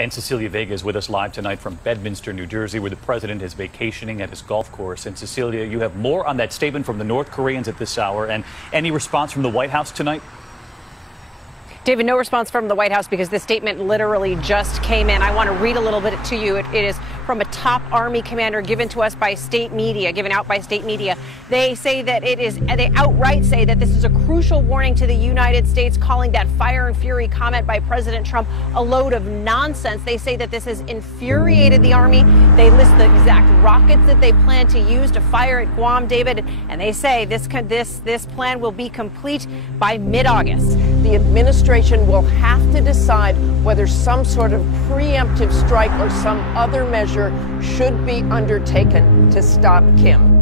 And Cecilia Vega is with us live tonight from Bedminster, New Jersey, where the president is vacationing at his golf course. And Cecilia, you have more on that statement from the North Koreans at this hour. And any response from the White House tonight? David, no response from the White House because this statement literally just came in. I want to read a little bit to you. It is from a top Army commander given to us by state media, given out by state media. They say that they outright say that this is a crucial warning to the United States, calling that fire and fury comment by President Trump a load of nonsense. They say that this has infuriated the Army. They list the exact rockets that they plan to use to fire at Guam, David, and they say this plan will be complete by mid-August. The administration will have to decide whether some sort of preemptive strike or some other measure should be undertaken to stop Kim.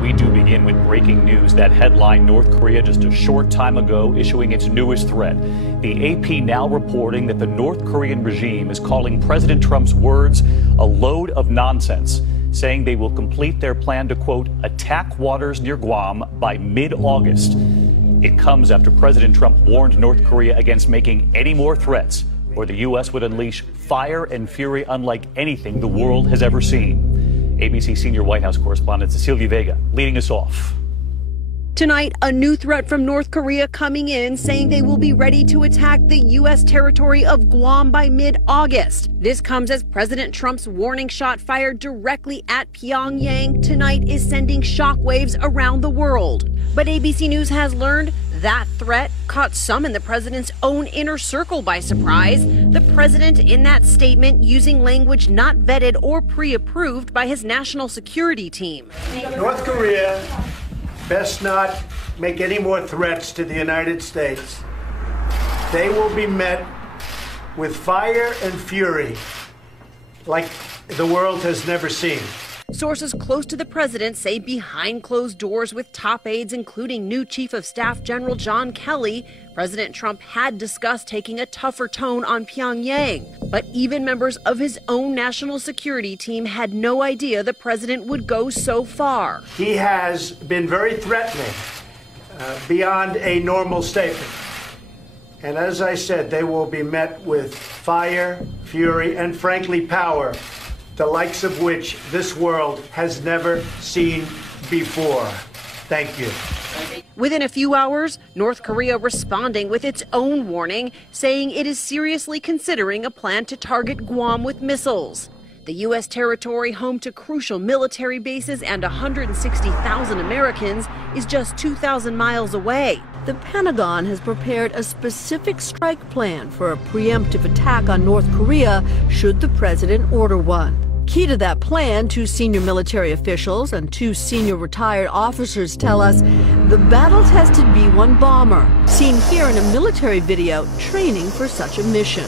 We do begin with breaking news. That headline, North Korea just a short time ago issuing its newest threat. The AP now reporting that the North Korean regime is calling President Trump's words a load of nonsense, saying they will complete their plan to, quote, attack waters near Guam by mid-August. It comes after President Trump warned North Korea against making any more threats, or the U.S. would unleash fire and fury unlike anything the world has ever seen. ABC senior White House correspondent Cecilia Vega leading us off. Tonight, a new threat from North Korea coming in, saying they will be ready to attack the U.S. territory of Guam by mid-August. This comes as President Trump's warning shot fired directly at Pyongyang tonight is sending shockwaves around the world. But ABC News has learned that threat caught some in the president's own inner circle by surprise. The president, in that statement, using language not vetted or pre-approved by his national security team. North Korea best not make any more threats to the United States. They will be met with fire and fury like the world has never seen. Sources close to the president say behind closed doors with top aides, including new Chief of Staff General John Kelly, President Trump had discussed taking a tougher tone on Pyongyang. But even members of his own national security team had no idea the president would go so far. He has been very threatening beyond a normal statement. And as I said, they will be met with fire, fury, and frankly, power, the likes of which this world has never seen before. Thank you. Within a few hours, North Korea responding with its own warning, saying it is seriously considering a plan to target Guam with missiles. The U.S. territory, home to crucial military bases and 160,000 Americans, is just 2,000 miles away. The Pentagon has prepared a specific strike plan for a preemptive attack on North Korea should the president order one. Key to that plan, two senior military officials and two senior retired officers tell us the battle-tested B-1 bomber, seen here in a military video, training for such a mission.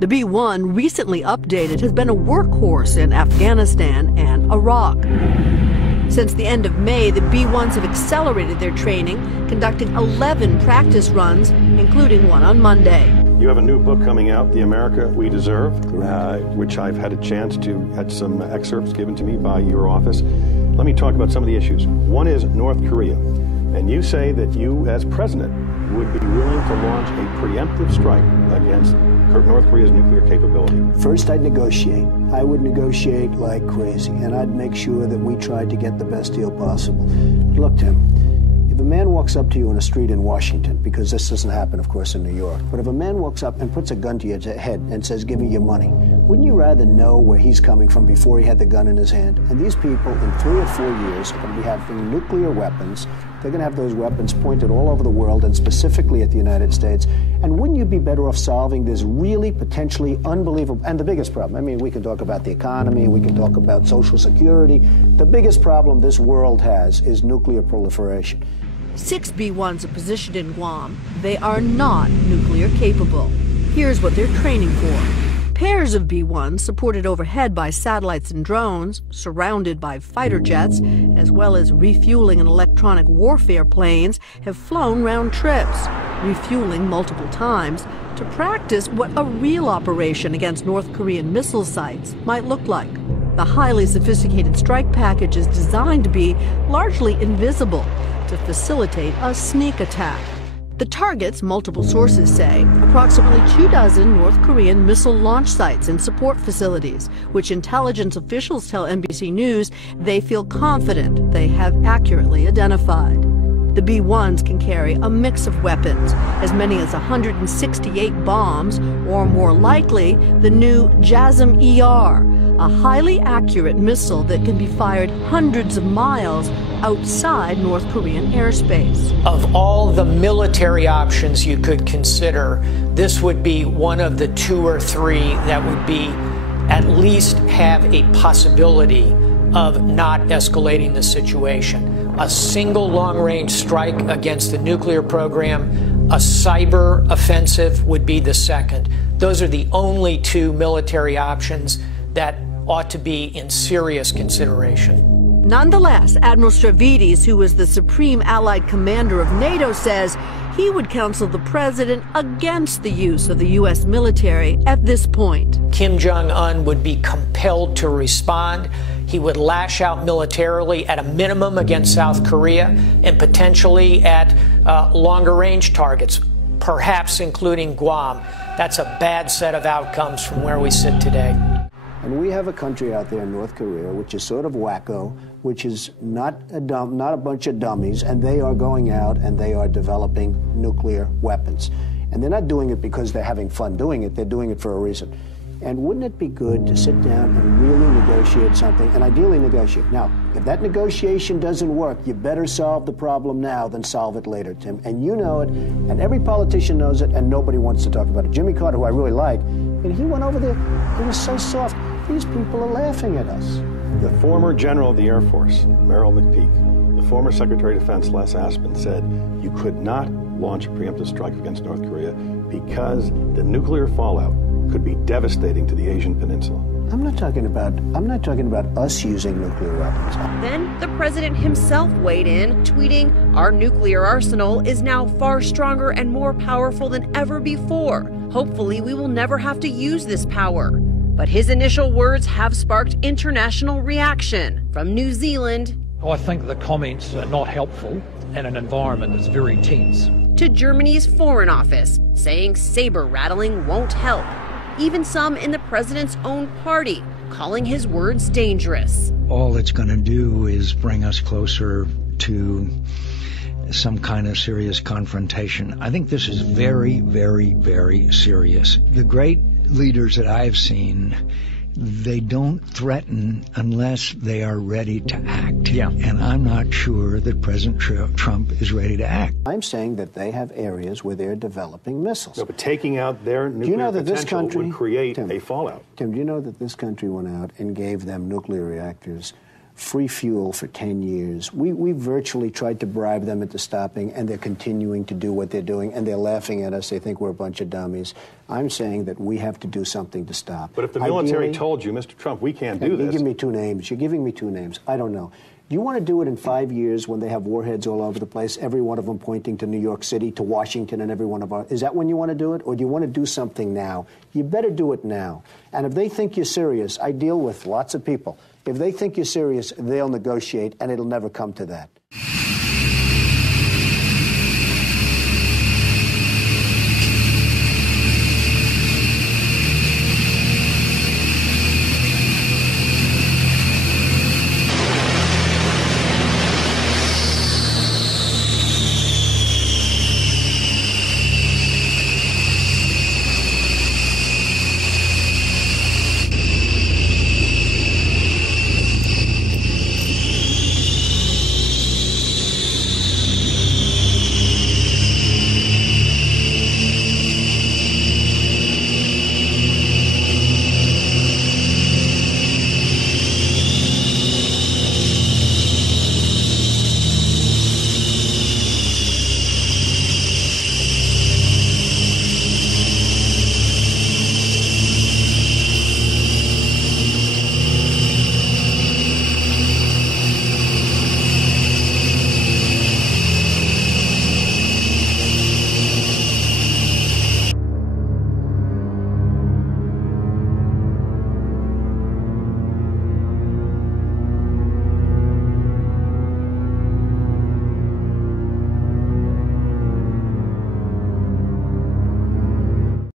The B-1, recently updated, has been a workhorse in Afghanistan and Iraq. Since the end of May, the B-1s have accelerated their training, conducting 11 practice runs, including one on Monday. You have a new book coming out, The America We Deserve, which I've had a chance to had some excerpts given to me by your office. Let me talk about some of the issues. One is North Korea. And you say that you, as president, would be willing to launch a preemptive strike against North Korea's nuclear capability. First, I'd negotiate. I would negotiate like crazy, and I'd make sure that we tried to get the best deal possible. Look, Tim, if a man walks up to you on a street in Washington, because this doesn't happen, of course, in New York, but if a man walks up and puts a gun to your head and says, give me your money, wouldn't you rather know where he's coming from before he had the gun in his hand? And these people, in 3 or 4 years, are going to be having nuclear weapons. They're going to have those weapons pointed all over the world and specifically at the United States. And wouldn't you be better off solving this really potentially unbelievable, and the biggest problem, I mean, we can talk about the economy, we can talk about Social Security. The biggest problem this world has is nuclear proliferation. 6 B-1s are positioned in Guam. They are not nuclear capable. Here's what they're training for. Pairs of B-1s, supported overhead by satellites and drones, surrounded by fighter jets, as well as refueling and electronic warfare planes, have flown round trips, refueling multiple times to practice what a real operation against North Korean missile sites might look like. The highly sophisticated strike package is designed to be largely invisible to facilitate a sneak attack. The targets, multiple sources say, approximately 24 North Korean missile launch sites and support facilities, which intelligence officials tell NBC News they feel confident they have accurately identified. The B-1s can carry a mix of weapons, as many as 168 bombs, or more likely, the new JASSM-ER, a highly accurate missile that can be fired hundreds of miles outside North Korean airspace. Of all the military options you could consider, this would be one of the 2 or 3 that would be at least have a possibility of not escalating the situation. A single long-range strike against the nuclear program, a cyber offensive would be the second. Those are the only 2 military options that ought to be in serious consideration. Nonetheless, Admiral Stavridis, who is the supreme allied commander of NATO, says he would counsel the president against the use of the U.S. military at this point. Kim Jong-un would be compelled to respond. He would lash out militarily at a minimum against South Korea and potentially at longer-range targets, perhaps including Guam. That's a bad set of outcomes from where we sit today. And we have a country out there in North Korea which is sort of wacko, which is not a bunch of dummies, and they are going out and they are developing nuclear weapons. And they're not doing it because they're having fun doing it, they're doing it for a reason. And wouldn't it be good to sit down and really negotiate something, and ideally negotiate? Now, if that negotiation doesn't work, you better solve the problem now than solve it later, Tim. And you know it, and every politician knows it, and nobody wants to talk about it. Jimmy Carter, who I really like, and he went over there, he was so soft. These people are laughing at us. The former general of the Air Force, Merrill McPeak, the former Secretary of Defense, Les Aspin, said you could not launch a preemptive strike against North Korea because the nuclear fallout could be devastating to the Asian Peninsula. I'm not talking about us using nuclear weapons. Then the president himself weighed in, tweeting, "Our nuclear arsenal is now far stronger and more powerful than ever before. Hopefully we will never have to use this power." But his initial words have sparked international reaction. From New Zealand, I think the comments are not helpful in an environment that's very tense. To Germany's Foreign Office, saying saber rattling won't help. Even some in the president's own party, calling his words dangerous. All it's going to do is bring us closer to some kind of serious confrontation. I think this is very, very, very serious. The great leaders that I've seen, they don't threaten unless they are ready to act. Yeah. And I'm not sure that President Trump is ready to act. I'm saying that they have areas where they're developing missiles. No, but taking out their nuclear potential would create a fallout. Tim, do you know that this country went out and gave them nuclear reactors, free fuel for 10 years? We virtually tried to bribe them into stopping, and they're continuing to do what they're doing, and they're laughing at us. They think we're a bunch of dummies. I'm saying that we have to do something to stop. But if the military told you, Mr. Trump, we can't do this. You give me 2 names. You're giving me 2 names. I don't know. Do you want to do it in 5 years when they have warheads all over the place, every one of them pointing to New York City, to Washington, and every one of our... Is that when you want to do it? Or do you want to do something now? You better do it now. And if they think you're serious, I deal with lots of people. If they think you're serious, they'll negotiate, and it'll never come to that.